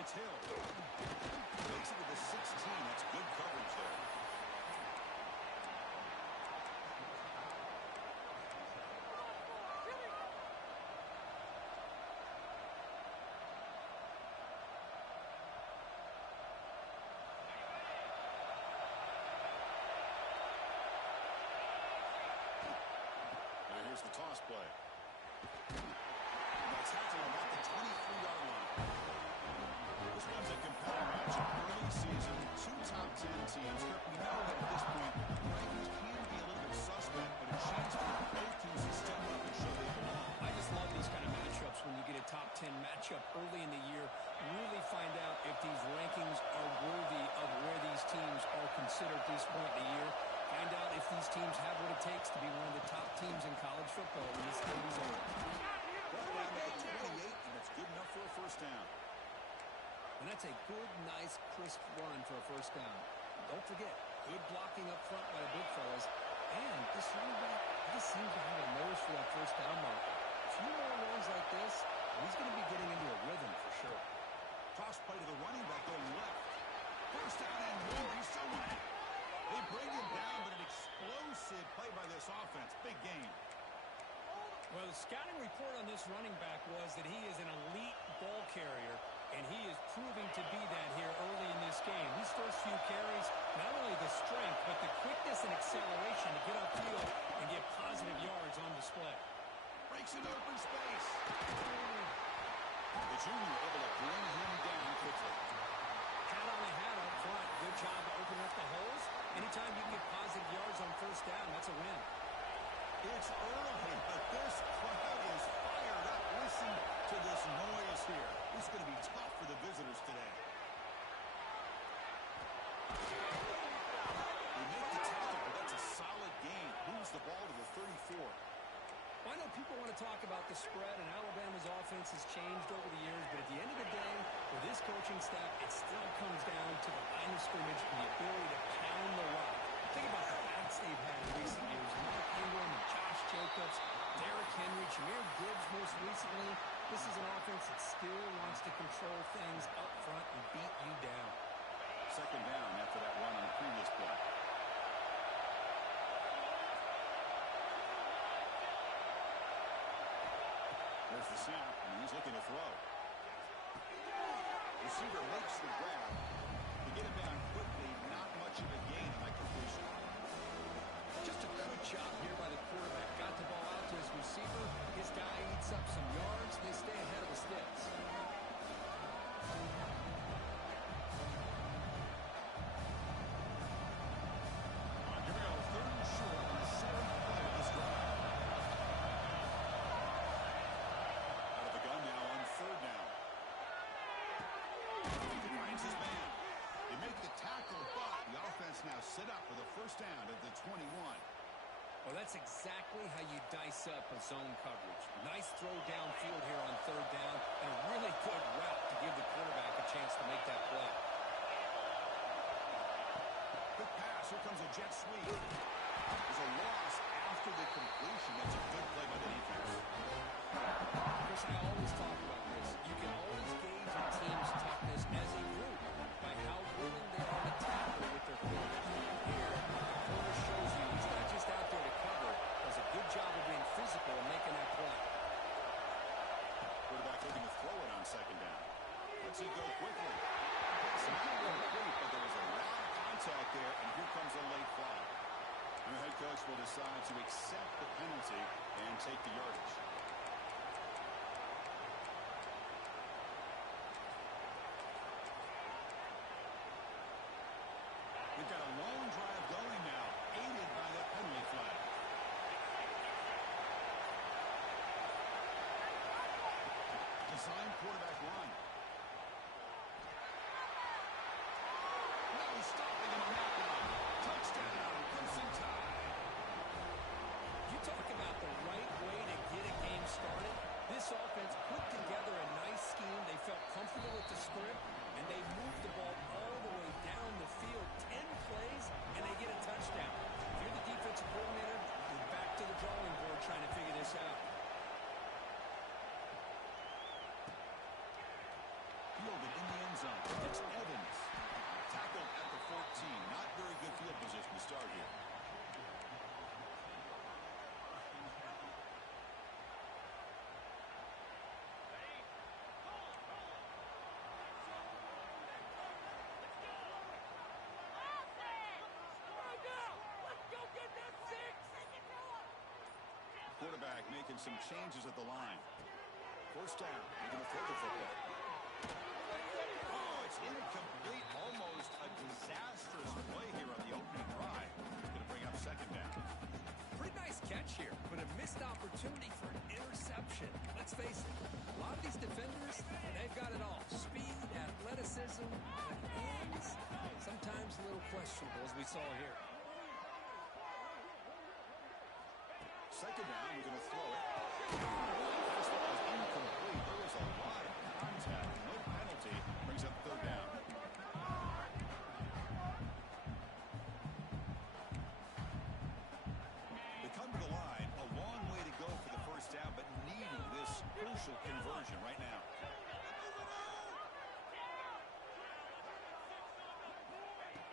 It's Hill. Makes it to the 16. That's good coverage there. Here's the toss play. That's happening about the 23-yard line. This one's a compelling matchup. Early season, two top 10 teams. Kirk, we know that at this point, rankings can be a little bit suspect, but a chance for both teams to step up and show they belong. I just love these kind of matchups when you get a top 10 matchup early in the year. Really find out if these rankings are worthy of where these teams are considered at this point in the year. Find out if these teams have what it takes to be one of the top teams in college football when this game is over. Right at the 28, and it's good enough for a first down. And that's a good, nice, crisp run for a first down. Don't forget, good blocking up front by the big fellas. And this running back, he seems to have a nose for that first down marker. A few more runs like this, and he's going to be getting into a rhythm for sure. Toss play to the running back going left. First down and one. He's so wet. They bring him down, but an explosive play by this offense. Big game. Well, the scouting report on this running back was that he is an elite ball carrier, and he is proving to be that here early in this game. These first few carries, not only the strength, but the quickness and acceleration to get upfield and get positive yards on display. Breaks into open space. The junior able to bring him down quickly. Hat on the hat up front. Good job to open up the holes. Anytime you can get positive yards on first down, that's a win. It's early, but this crowd is fired up. Listen to this noise here. It's going to be tough for the visitors today. They make the tackle, but that's a solid gain. Moves the ball to the 34. Well, I know people want to talk about the spread, and Alabama's offense has changed over the years, but at the end of the day, for this coaching staff, it still comes down to the line of scrimmage and the ability to pound the rock. Think about the backs they've had in recent years. Mark Ingram and Josh Jacobs, Derrick Henry, Jahmyr Gibbs most recently. This is an offense that still wants to control things up front and beat you down. Second down after that run on the previous play. There's the snap, and he's looking to throw. Receiver makes the grab. To get him down quickly, not much of a gain on that completion. Just a good job here by the quarterback. Got the ball out to his receiver. His guy eats up some yards. They stay ahead of the sticks. Here we go, third and short on the seventh play of this drive. Out of the gun now on third down. He finds his man. They make the tackle, but the offense now set up for the first down at the 21. Well, that's exactly how you dice up a zone coverage. Nice throw downfield here on third down, and a really good route to give the quarterback a chance to make that play. Good pass. Here comes a jet sweep. There's a loss after the completion. That's a good play by the defense. Chris, I always talk about this. You can always gauge a team's toughness as a group by how willing they are to tackle with their corners. Here, the corner shows you he's not just out there to cover. Does a good job of being physical and making that play. Quarterback looking to throw it on second down. Let's see go quickly. It's not complete, but there was a lot of contact there, and here comes a late flag. And the head coach will decide to accept the penalty and take the yardage. We've got a long drive going now, aided by the penalty flag. Design quarterback run. Now he's stopping him on that one. Touchdown, Crimson Tide. You talk about the right way to get a game started. This offense put together a nice scheme. They felt comfortable with the script, and they moved the ball all the way down the field. 10 plays, and they get a touchdown. If you're the defensive coordinator, you're back to the drawing board trying to figure this out. quarterback making some changes at the line. First down. They're going to throw the football. Oh, it's incomplete. Almost a disastrous play here on the opening drive. Going to bring up second down. Pretty nice catch here, but a missed opportunity for an interception. Let's face it, a lot of these defenders, they've got it all. Speed, athleticism, but hands, sometimes a little questionable, as we saw here. Second down, we're going to throw it. Pass that was incomplete. There was a lot of contact. No penalty. Brings up third down. They come to the line. A long way to go for the first down, but needing this crucial conversion right now.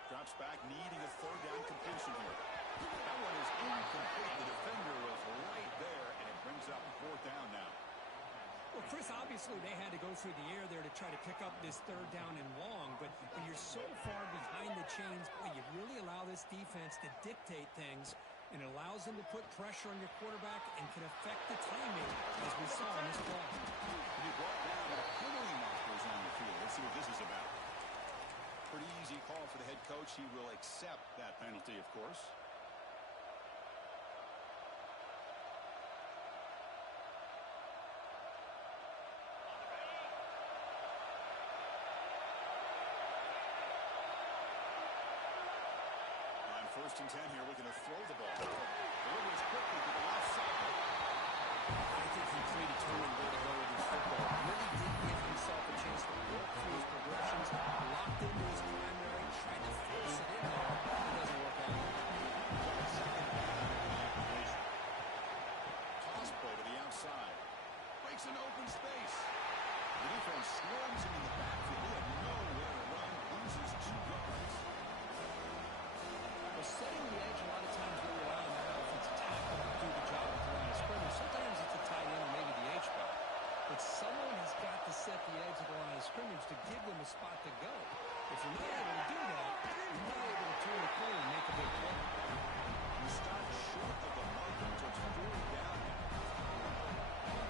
Drops back, needing a third down completion here. That one is incomplete. The defender was right there, and it brings up fourth down now. Well, Chris, obviously they had to go through the air there to try to pick up this third down and long, but when you're so far behind the chains, boy, you really allow this defense to dictate things, and it allows them to put pressure on your quarterback and can affect the timing, as we saw in this play. He brought down the penalty markers on the field. Let's see what this is about. Pretty easy call for the head coach. He will accept that penalty, of course. First and 10 here, we're going to throw the ball. Delivers quickly to the left side. I think he predetermined where to go with his football. Really did give himself a chance to work through his progressions, locked into his primary, tried to force it in there. It doesn't work out. Second down and completion. Toss play to the outside. Breaks an open space. The defense swarms him in the backfield. He had nowhere to run. Loses 2 yards. Well, setting the edge, a lot of times we rely on that offensive tackle to do the job at the line of scrimmage. Sometimes it's a tight end or maybe the H-back. But someone has got to set the edge of the line of scrimmage to give them a spot to go. If you're not able to do that, you're not able to turn the corner and make a big play. You stop short of the marker towards 4th down.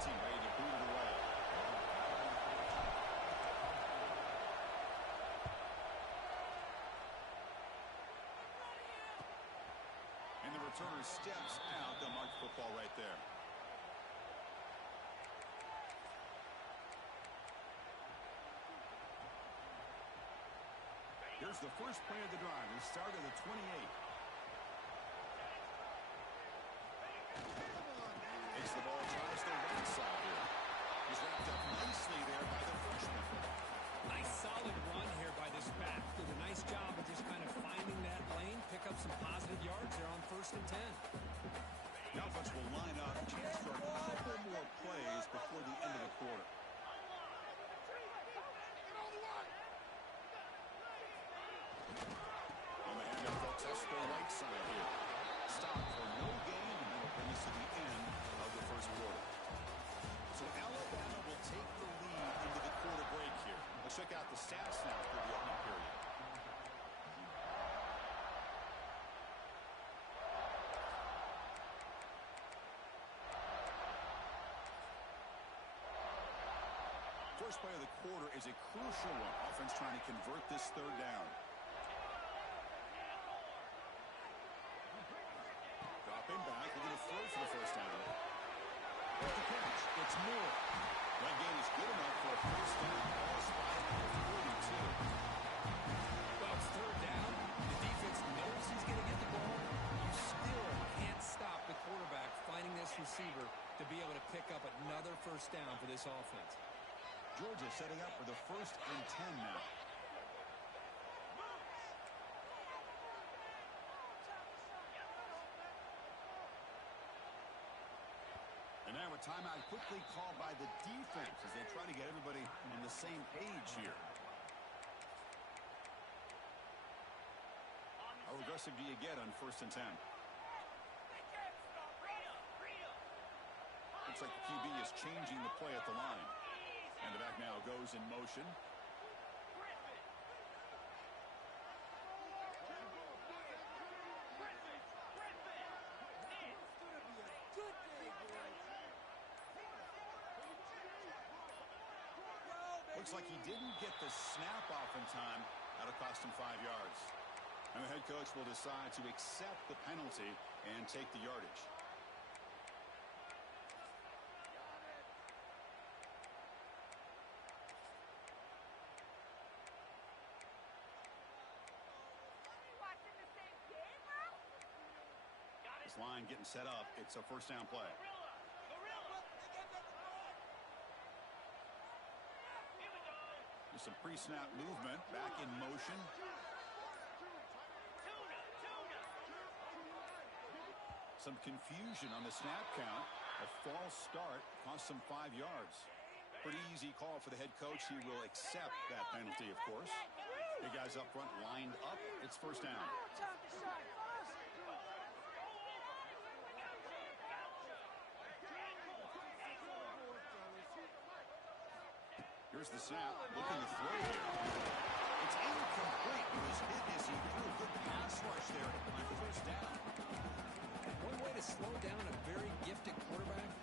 Team ready to boot it away. And the returner steps out. They'll mark football right there. Here's the first play of the drive. We start at the 28. Takes the ball, tries the right side here. He's wrapped up nicely there by the freshman. Nice solid run here by this back. Did a nice job of just kind of finding that lane, pick up some positive yards there on 1st and 10. The offense will line up, chance for a couple more plays before the end of the quarter. On the handoff, they'll test the right side here. Stop for no gain, and that'll bring us to the end of the first quarter. So Alabama will take the lead into the quarter break here. Let's check out the stats now for the opening period. First play of the quarter is a crucial one. Offense trying to convert this third down. Dropping back, we're going to throw for the first down. With the catch, it's Moore. That gain is good enough for a first down. Ball spotted at the 42. Well, it's third down. The defense knows he's going to get the ball. You still can't stop the quarterback finding this receiver to be able to pick up another first down for this offense. Georgia setting up for the 1st and 10 now. And now a timeout quickly called by the defense as they try to get everybody on the same page here. How aggressive do you get on 1st and 10? Looks like the QB is changing the play at the line. And the back now goes in motion. Looks like he didn't get the snap off in time. That'll cost him 5 yards. And the head coach will decide to accept the penalty and take the yardage. This line getting set up. It's a first down play. There's some pre-snap movement. Back in motion. Some confusion on the snap count. A false start cost him 5 yards. Pretty easy call for the head coach. He will accept that penalty, of course. The guys up front lined up. It's first down. Here's the snap. Looking to throw here. It's incomplete. He was hit as he threw. Good pass rush there on first down. One way to slow down a very gifted quarterback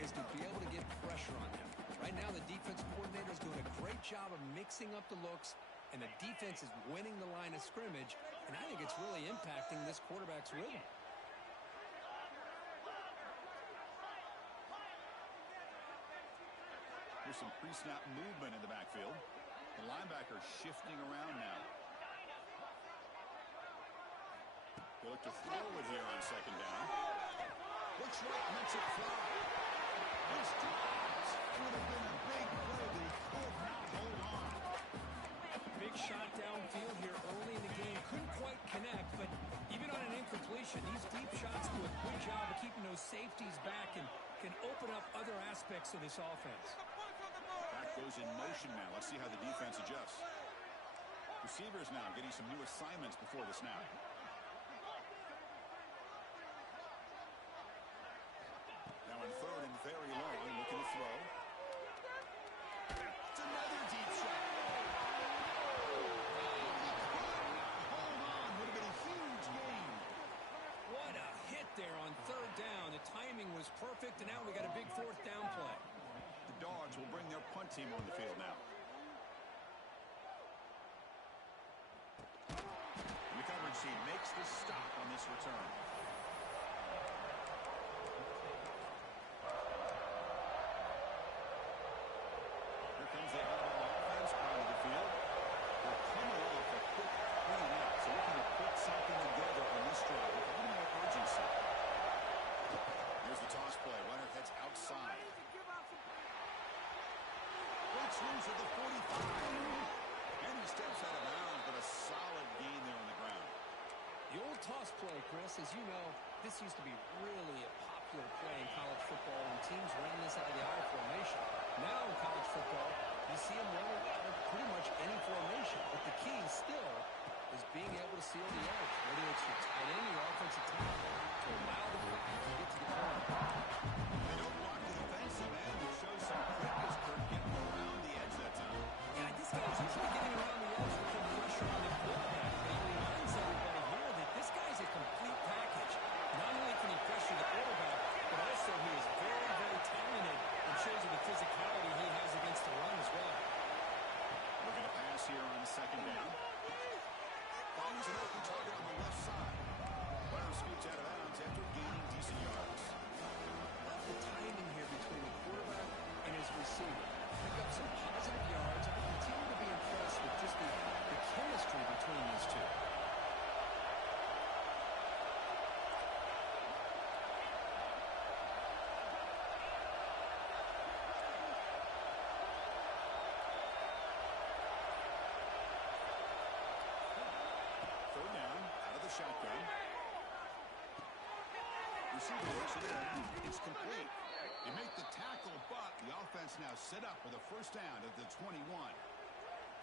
is to be able to get pressure on him. Right now, the defense coordinator is doing a great job of mixing up the looks, and the defense is winning the line of scrimmage, and I think it's really impacting this quarterback's rhythm. There's some pre-snap movement in the backfield. The linebacker shifting around now. They look to throw it here on second down. Looks right, lets it fly. This drives. It would have been a big play, but he could not hold on. Big shot downfield here early in the game. Couldn't quite connect, but even on an incompletion, these deep shots do a good job of keeping those safeties back and can open up other aspects of this offense. Back goes in motion now. Let's see how the defense adjusts. Receivers now getting some new assignments before the snap. Now in third and very long, looking to throw. It's another deep shot. Hold on, would have been a huge gain. What a hit there on third down. The timing was perfect, and now we got a big fourth down play. The Dogs will bring their punt team on the field now. The coverage team makes the stop on this return. Here comes the Alabama offense out of the field. They're coming off a quick clean-out, so looking to put something together on this drive with a little more urgency. Here's the toss play. Leonard heads outside. Breaks loose at the 45. And he steps out of bounds, but a solid gain there on the ground. The old toss play, Chris, as you know, this used to be really a popular play in college football when teams ran this out of the I formation. Now in college football, you see them run it out of pretty much any formation. But the key still is being able to seal the edge, whether it's your tight end or your offensive tackle, to allow the back to get to the corner. They don't block the defensive end, which shows some quickness for getting around the edge that time. Yeah, this guy's usually getting around the edge with some pressure on the quarterback. But he reminds everybody here that this guy's a complete package. Not only can he pressure the quarterback, but also he is very, very talented and shows you the physicality he has against the run as well. Looking to pass here on second down. Finds an open target on the left side. Leonard scoots out of bounds after gaining decent yards. Love the timing here between the quarterback and his receiver. Pick up some positive yards. I continue to be impressed with just the chemistry between these two. Third down, out of the shotgun. Receiver looks it in. It's complete. They make the tackle, but the offense now set up with a first down at the 21.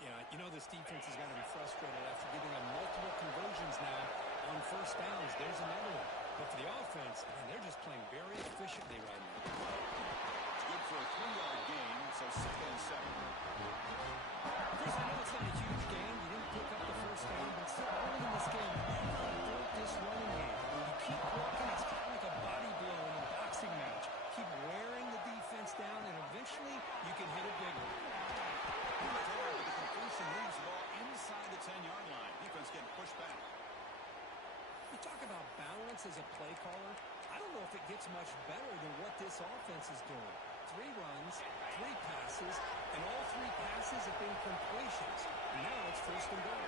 Yeah, you know this defense has got to be frustrated after giving them multiple conversions now on first downs. There's another one. But for the offense, man, they're just playing very efficiently right now. It's good for a 3-yard gain, so second and 7. Chris, I know it's not a huge gain. You didn't pick up the first down, but still early in this game, never abort this running game. When you keep working, it's kind of like a body blow in a boxing match. Keep wearing the defense down, and eventually you can hit a big one. defense as a play caller, I don't know if it gets much better than what this offense is doing. 3 runs, 3 passes, and all 3 passes have been completions. And now it's first and goal.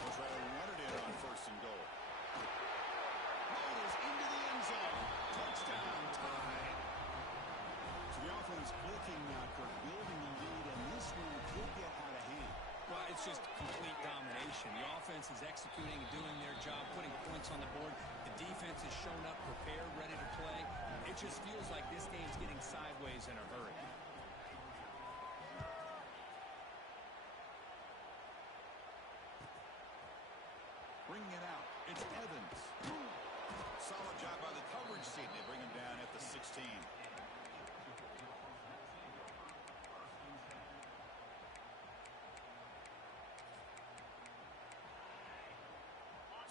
We'll try to run it in on first and goal. Ball is into the end zone. Touchdown, tied. So the offense clicking now, Kirk, building the lead, and this one could get out of hand. Well, it's just complete domination. The offense is executing and doing their job, putting points on the board. The defense has shown up, prepared, ready to play. It just feels like this game's getting sideways in a hurry. Bringing it out. It's Evans. Solid job by the coverage team. They bring him down at the 16.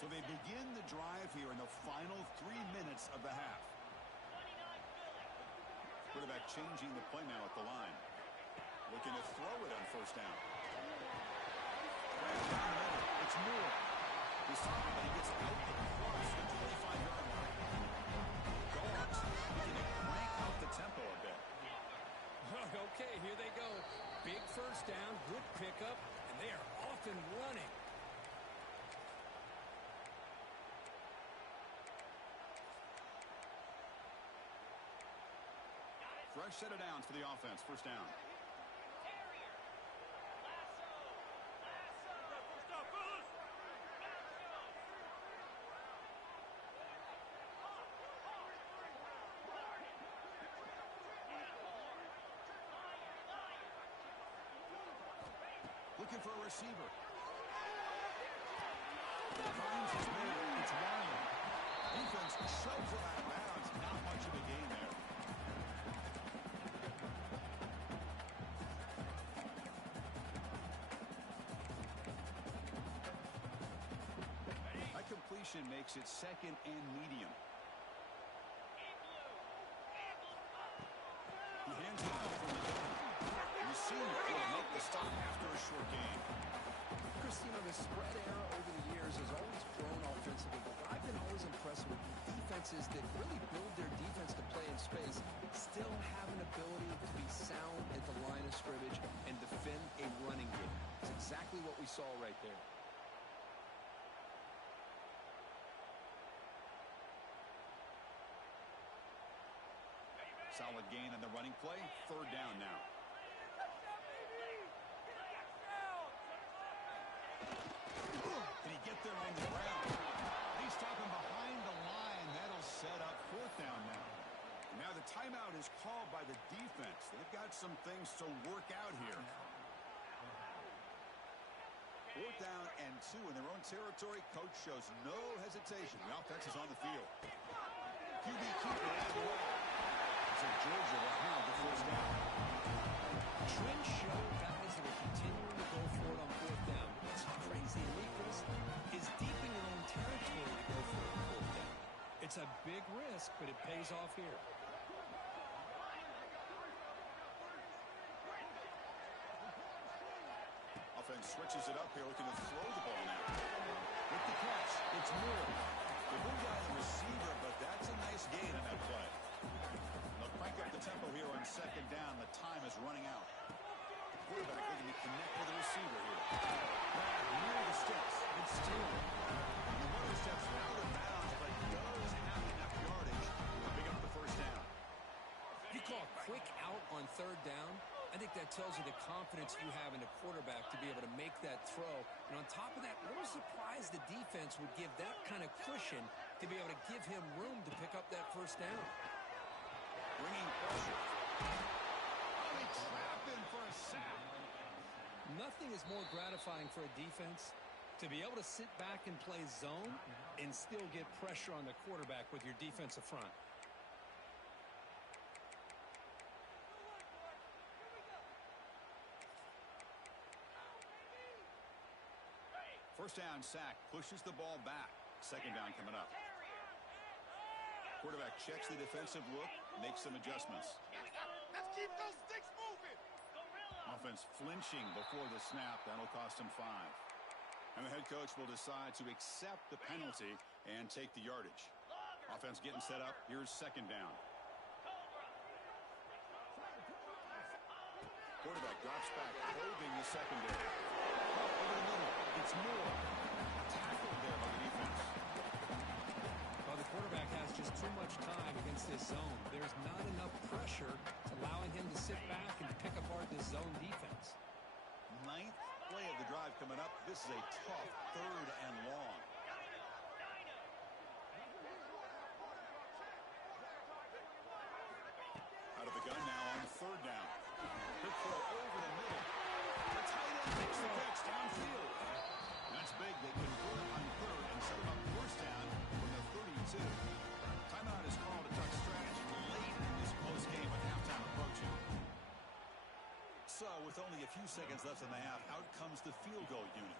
So they begin the drive here in the final 3 minutes of the half. Quarterback changing the play now at the line. Looking to throw it on first down. Down the middle. It's Moore. He's talking about he gets out of the cross to the 25-yard line. Dogs looking to crank up the tempo a bit. Okay, here they go. Big first down, good pickup, and they are off and running. Fresh set of downs for the offense. First down. Looking for a receiver. Finds his man. It's Ryan. Defense shoves it out of bounds. Not much of a gain there. That completion makes it second and medium. He hands it off from the gun. Receiver will make the stop after a short gain. Christina, the spread era over the years has always grown offensively, but what I've been always impressed with defenses that really build their defense to play in space still have an ability to be sound at the line of scrimmage and defend a running game. It's exactly what we saw right there. Solid gain on the running play. Third down now. Can he get there on the ground? He's stopping behind the line. That'll set up fourth down now. Now the timeout is called by the defense. They've got some things to work out here. Fourth down and 2 in their own territory. Coach shows no hesitation. The offense is on the field. QB keeper out of the way. So Georgia will have the first down. Trends show guys that are continuing to go for it on fourth down. What's crazy to me, Chris, is deep in your own territory to go for it on fourth down. It's a big risk, but it pays off here. Offense switches it up here, looking to throw the ball now. With the catch, it's Moore. The blue guy the receiver, but that's a nice gain on that play. They'll crank up the tempo here on second down. The time is running out. Quarterback looking to connect with the receiver here. Near the sticks. It's still. The runner steps out of bounds, but does have enough yardage to pick up the first down. You call a quick out on third down. I think that tells you the confidence you have in the quarterback to be able to make that throw. And on top of that, a little surprised the defense would give that kind of cushion to be able to give him room to pick up that first down. Bringing pressure. Oh, they trap him for a sack. Nothing is more gratifying for a defense to be able to sit back and play zone and still get pressure on the quarterback with your defensive front. First down sack, pushes the ball back. Second down coming up. Quarterback checks the defensive look, makes some adjustments. Let's keep those sticks moving. Offense flinching before the snap. That'll cost him 5. And the head coach will decide to accept the penalty and take the yardage. Offense getting set up. Here's second down. Quarterback drops back, probing the secondary. Over the middle. It's Moore. Tackled there by the defense. Well, the quarterback has just too much time against this zone. There's not enough pressure to allowing him to sit back and to pick apart this zone defense. Ninth play of the drive coming up. This is a tough third and long. Out of the gun now on third down. Quick throw over the middle. The tight end makes the catch downfield. That's big. They convert on third and set up first down from the 32. Timeout is called to touch strategy late in this close game with halftime approaching. So with only a few seconds left in the half, out comes the field goal unit.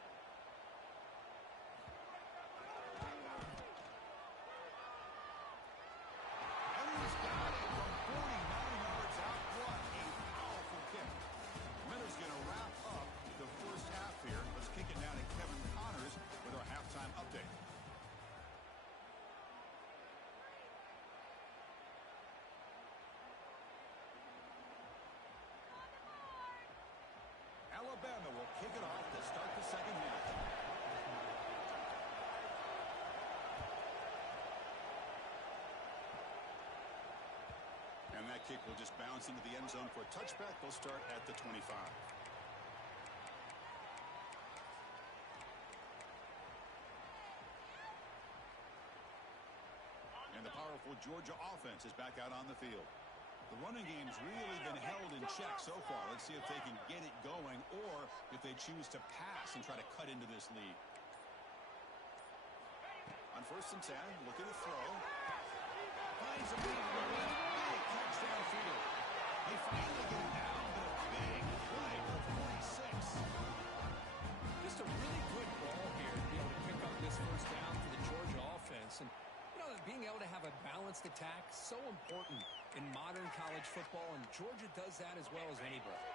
And he's got it from 49 yards out. What a powerful kick. Miller's going to wrap up the first half here. Let's kick it down to Kevin Connors with our halftime update. Alabama will kick it off to start the second half. And that kick will just bounce into the end zone for a touchback. They'll start at the 25. And the powerful Georgia offense is back out on the field. The running game's really been held in check so far. Let's see if they can get it going or if they choose to pass and try to cut into this lead. On 1st and 10, look at the throw. Finds a big catch downfield. They finally get it down, but a big play for 46. Just a really good ball here to be able to pick up this first down for the Georgia offense. And being able to have a balanced attack, so important in modern college football, and Georgia does that as well as anybody.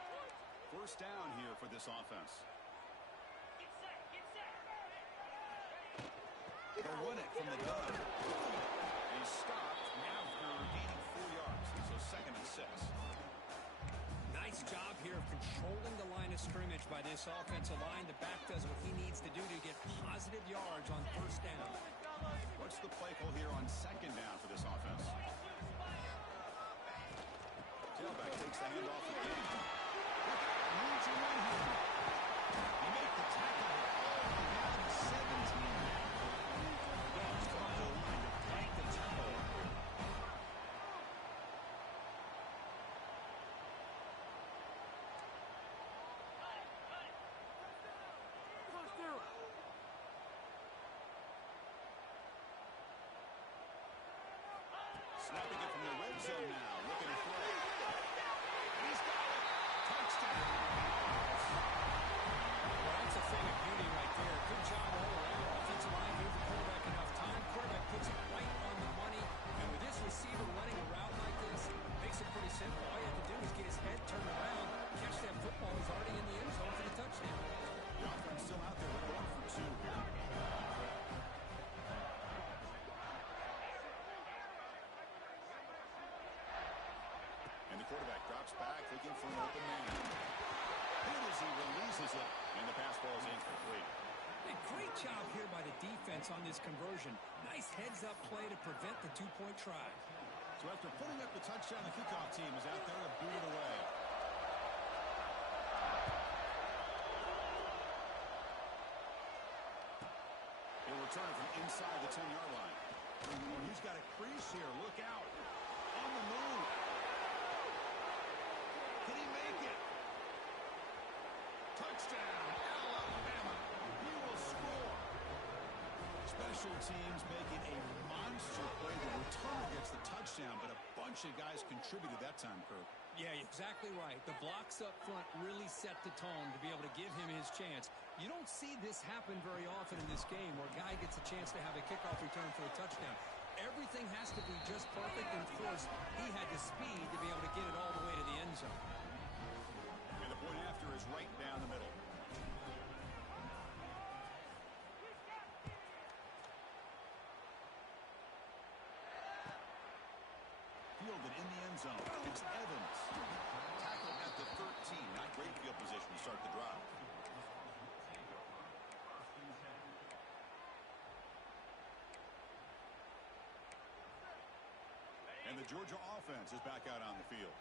First down here for this offense. They'll run it from the gun. He's stopped after gaining 4 yards, so 2nd and 6. Nice job here of controlling the line of scrimmage by this offensive line. The back does what he needs to do to get positive yards on first down. What's the play call here on 2nd down for this offense? Tailback takes the handoff again. Need to win here. They make the tackle all the way down to 17 now. Dogs come up to the line to break the tempo. Snapping it from the red zone now. Looking to throw. He's got it. Touchdown. Well, that's a thing of beauty right there. Good job all around. Offensive line gave the quarterback enough time. Quarterback puts it right on the money. And with this receiver running a route like this, it makes it pretty simple. All you have to do is get his head turned around, catch that football. He's already in the end zone for the touchdown. The offense still out there. We're 1 for 2 here. Quarterback drops back, looking for an open man. Hit as he releases it, and the pass ball is incomplete. A great job here by the defense on this conversion. Nice heads-up play to prevent the two-point try. So after putting up the touchdown, the kickoff team is out there to boot it away. He'll return it from inside the 10-yard line. Oh, he's got a crease here. Look out. On the move. Can he make it? Touchdown, Alabama. He will score. Special teams making a monster play. The returner gets the touchdown, but a bunch of guys contributed that time, Kirk. Yeah, exactly right. The blocks up front really set the tone to be able to give him his chance. You don't see this happen very often in this game where a guy gets a chance to have a kickoff return for a touchdown. Everything has to be just perfect, and of course, he had the speed to be able to get it all the way to the end zone. And the point after is right down the middle. fielded in the end zone. It's Evans. Tackled at the 13. Not great field position to start the drive. And the Georgia offense is back out on the field.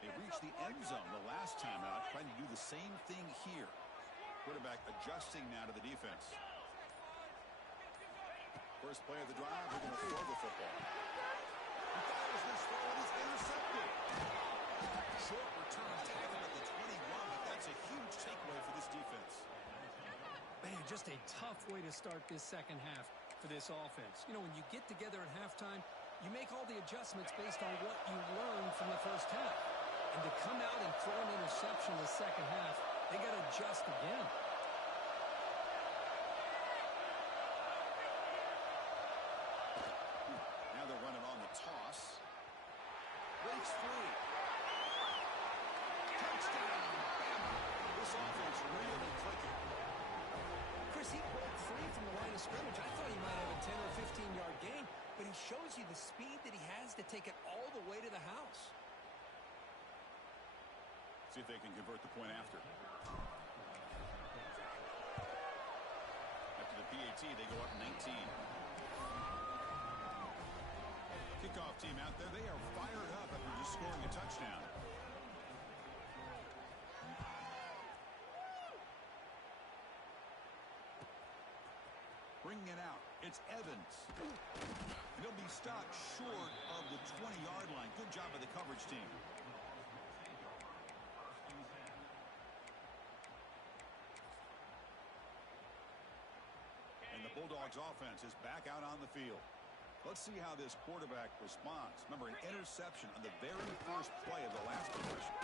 They reached the end zone the last time out, trying to do the same thing here. Quarterback adjusting now to the defense. First play of the drive, they're going to throw the football. He fires this throw, and it's intercepted. Short return tackle at the 21, but that's a huge takeaway for this defense. Man, just a tough way to start this second half for this offense. You know, when you get together at halftime, you make all the adjustments based on what you learned from the first half. And to come out and throw an interception in the second half, they got to adjust again. Now they're running on the toss. Breaks free. Touchdown. This offense really clicking. Chris, he broke free from the line of scrimmage. I thought he might have a 10 or 15-yard gain, but he shows you the speed that he has to take it all the way to the house. See if they can convert the point after. After the PAT, they go up 19. Kickoff team out there, they are fired up after just scoring a touchdown. Bringing it out, it's Evans. And he'll be stopped short of the 20-yard line. Good job by the coverage team. And the Bulldogs offense is back out on the field. Let's see how this quarterback responds. Remember, an interception on the very first play of the last possession.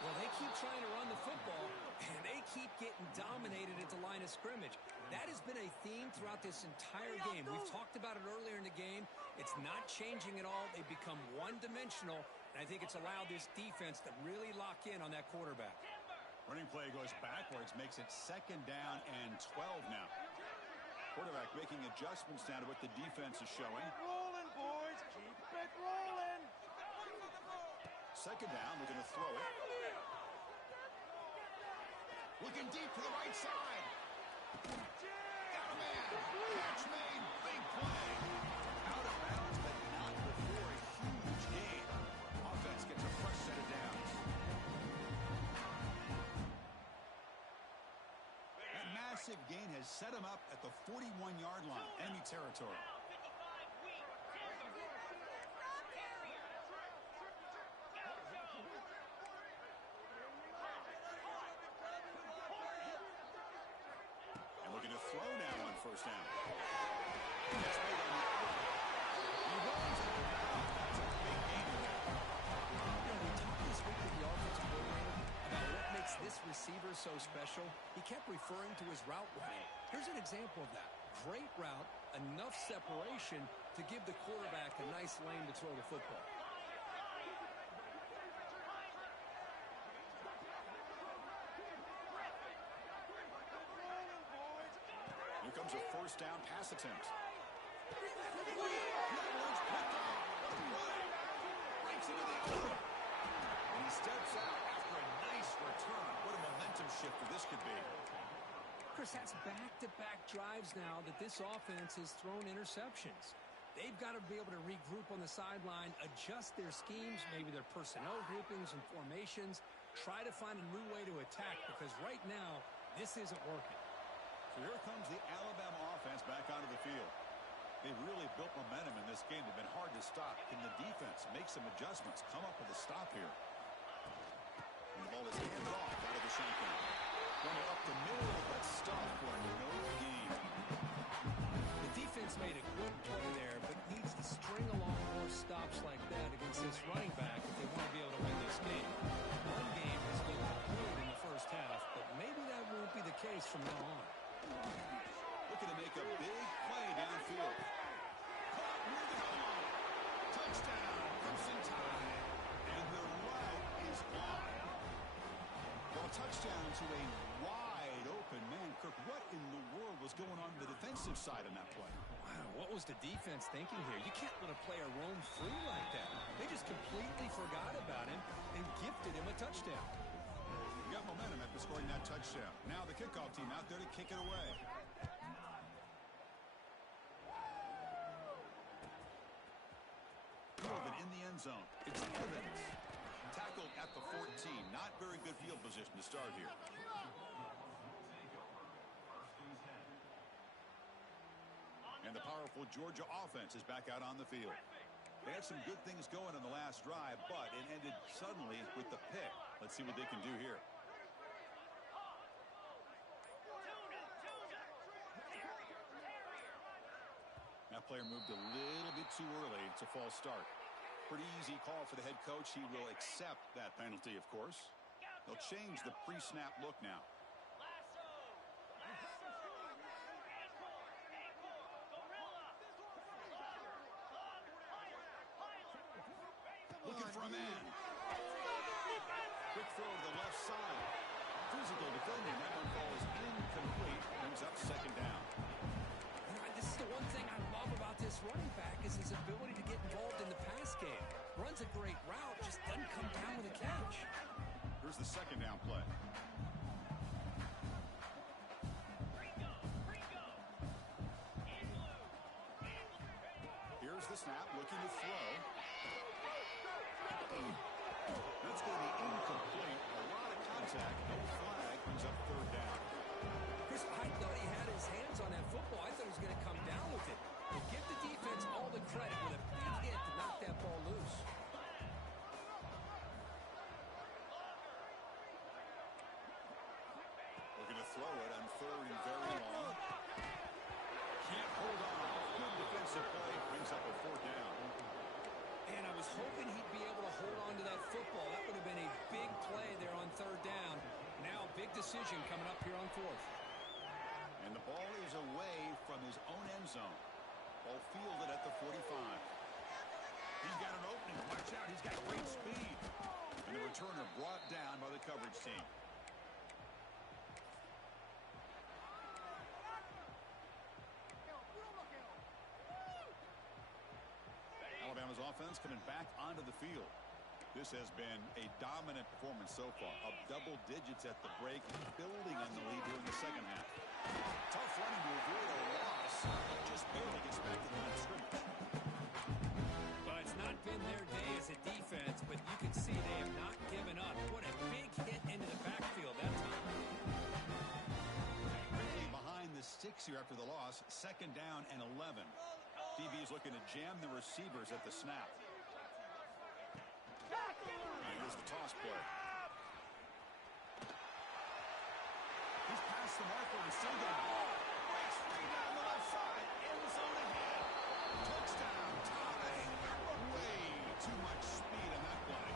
Well, they keep trying to run the football, and they keep getting dominated at the line of scrimmage. That has been a theme throughout this entire game. We've talked about it earlier in the game. It's not changing at all. They've become one-dimensional, and I think it's allowed this defense to really lock in on that quarterback. Running play goes backwards, makes it 2nd down and 12 now. Quarterback making adjustments now to what the defense is showing. Keep rolling, boys. Keep it rolling. 2nd down, looking to throw it. Looking deep to the right side. Got a man. Catch made. Big play. Out of bounds, but not before a huge gain. Offense gets a fresh set of downs. That massive gain has set him up at the 41-yard line. Enemy territory. Looking to throw now on 1st down. That's made on the he runs out of bounds. That's a big gain there. You know, we talked this week with the offensive coordinator about what makes this receiver so special. He kept referring to his route running. Here's an example of that. Great route, enough separation to give the quarterback a nice lane to throw the football. Here comes a 1st down pass attempt. Breaks into the open. And he steps out after a nice return. What a momentum shifter this could be. Chris, that's back-to-back drives now that this offense has thrown interceptions. They've got to be able to regroup on the sideline, adjust their schemes, maybe their personnel groupings and formations, try to find a new way to attack, because right now, this isn't working. So here comes the Alabama offense back onto the field. They've really built momentum in this game. They've been hard to stop. Can the defense make some adjustments, come up with a stop here? And the ball is handed off out of the shotgun. Running up the middle, but stopped for no gain. The defense made a good play there, but needs to string along more stops like that against this running back if they want to be able to win this game. One game has been good in the first half, but maybe that won't be the case from now on. Looking to make a big play downfield. Caught near the goal line. Touchdown, Crimson Tide. And the route is on. Well, touchdown to a wide open man. Kirk, what in the world was going on the defensive side on that play? Wow, what was the defense thinking here? You can't let a player roam free like that. They just completely forgot about him and gifted him a touchdown. You got momentum after scoring that touchdown. Now the kickoff team out there to kick it away. Fielded in the end zone. It's Evans. Tackled at the 14. Not very good field position to start here. And the powerful Georgia offense is back out on the field. They had some good things going on the last drive, but it ended suddenly with the pick. Let's see what they can do here. That player moved a little bit too early. It's a false start. Pretty easy call for the head coach. He will accept that penalty, of course. They'll change the pre-snap look now. Looking for a man. Quick throw to the left side. Physical defending. That one falls incomplete. Brings up second down. This is the one thing I love about this running back is his ability to get involved in the pass game. Runs a great route, just doesn't come down with a catch. Here's the second down play. Here's the snap, looking to throw. That's going to be incomplete. A lot of contact. No flag. Brings up third down. Chris, I thought he had his hands on that football. I thought he was going to come down with it. But give the defense all the credit with a big hit to knock that ball loose. Looking to throw it on third and very long. Can't hold on. Good defensive play. Brings up a fourth down. And I was hoping he'd be able to hold on to that football. That would have been a big play there on third down. Now a big decision coming up here on fourth. And the ball is away from his own end zone. Ball fielded at the 45. He's got an opening. Watch out. He's got great speed. And the returner brought down by the coverage team. Alabama's offense coming back onto the field. This has been a dominant performance so far. Up double digits at the break, building on the lead here in the second half. Tough running to avoid a loss. Just barely gets back to the line of scrimmage. Well, it's not been their day as a defense, but you can see they have not given up. What a big hit into the backfield that time. Quickly behind the sticks here after the loss. Second down and 11. DB's looking to jam the receivers at the snap. And here's the toss play. He's past the marker and still got it. Breaks free down the left side. End zone ahead. Touchdown tie. Way too much speed on that play.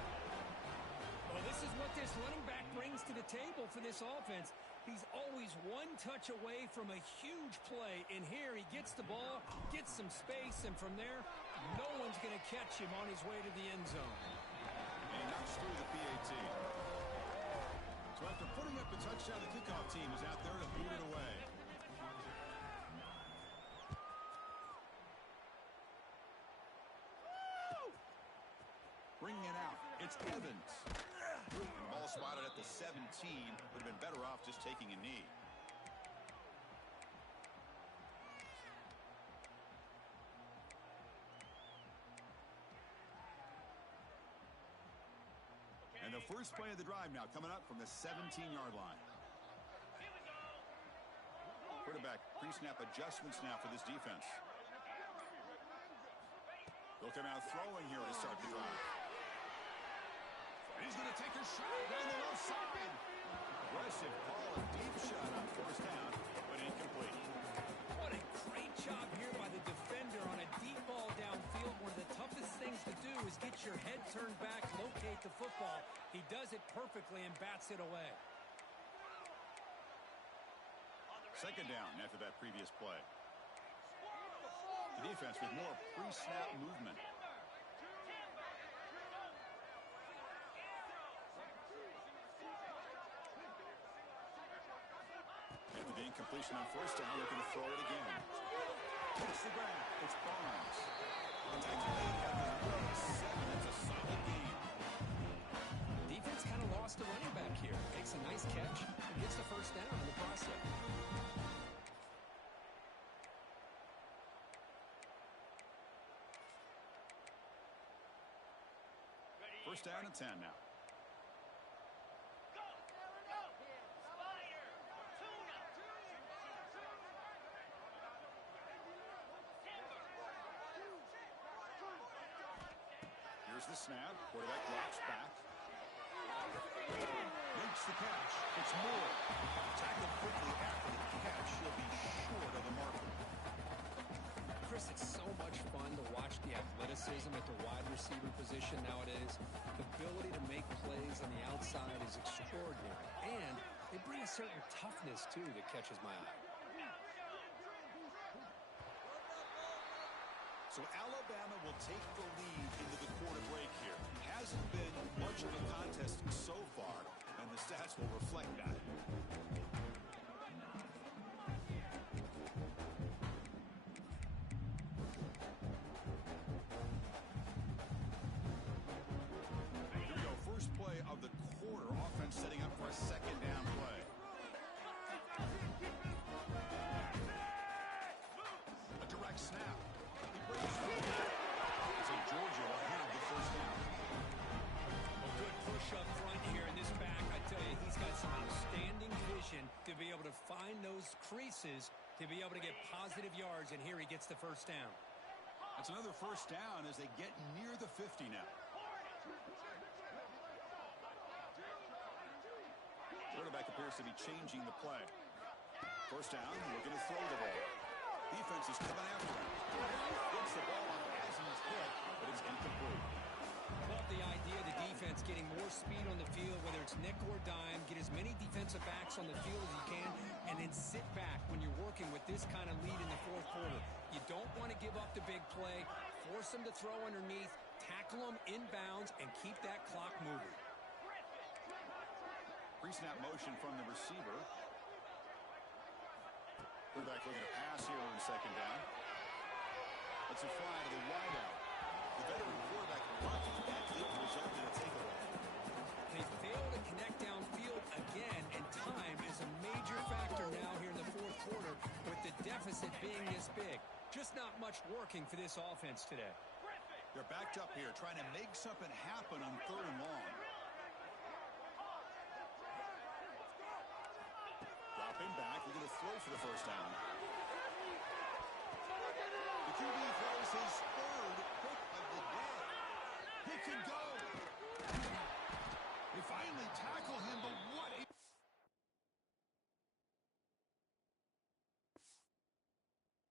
Well, this is what this running back brings to the table for this offense. He's always one touch away from a huge play. And here he gets the ball, gets some space, and from there, no one's going to catch him on his way to the end zone. And he knocks through the PAT. So after putting up the touchdown, the kickoff team is out there to boot it away. Bringing it out. It's Evans. And the ball spotted at the 17. Would have been better off just taking a knee. And the first play of the drive now coming up from the 17-yard line. Quarterback pre-snap adjustments now for this defense. They'll come out throwing here to start the drive. He's going to take a shot down the left side. Aggressive ball, a deep shot on fourth down, but incomplete. What a great job here by the defender on a deep ball downfield. One of the toughest things to do is get your head turned back, locate the football. He does it perfectly and bats it away. Second down after that previous play. The defense with more pre-snap movement. After the incompletion on first down, looking to throw it again. Takes the grab. It's Barnes. Protecting the end of his 7. It's a solid game. Defense kind of lost a running back here. Makes a nice catch and gets the first down in the process. First down and 10 now. Here's the snap. Quarterback drops back. Makes the catch. It's Moore. Tackled quickly after the catch. He'll be short of the marker. Chris, it's so much fun to watch the athleticism at the wide receiver position nowadays. The ability to make plays on the outside is extraordinary. And they bring a certain toughness, too, that catches my eye. So Alabama will take the lead into the quarter break here. Hasn't been much of a contest so far, and the stats will reflect that. Here we go. First play of the quarter. Offense setting up for a second down play. A direct snap. So Georgia will have the first down. A good push up front here in this back. I tell you, he's got some outstanding vision to be able to find those creases, to be able to get positive yards, and here he gets the first down. That's another first down as they get near the 50 now. Quarterback appears to be changing the play. First down, looking to throw the ball. Defense is coming after him. Gets the ball on as he's hit, but it's incomplete. Love the idea of the defense getting more speed on the field, whether it's nickel or dime, get as many defensive backs on the field as you can, and then sit back when you're working with this kind of lead in the fourth quarter. You don't want to give up the big play, force them to throw underneath, tackle them inbounds, and keep that clock moving. Pre-snap motion from the receiver. Quarterback looking to pass here on second down. That's a fly to the wideout. The veteran quarterback punted that didn't result in a takeaway. They fail to connect downfield again, and time is a major factor now here in the fourth quarter with the deficit being this big. Just not much working for this offense today. They're backed up here trying to make something happen on third and long. Dropping back, we're going to throw for the first down. The QB throws his third pick of the day. He can go.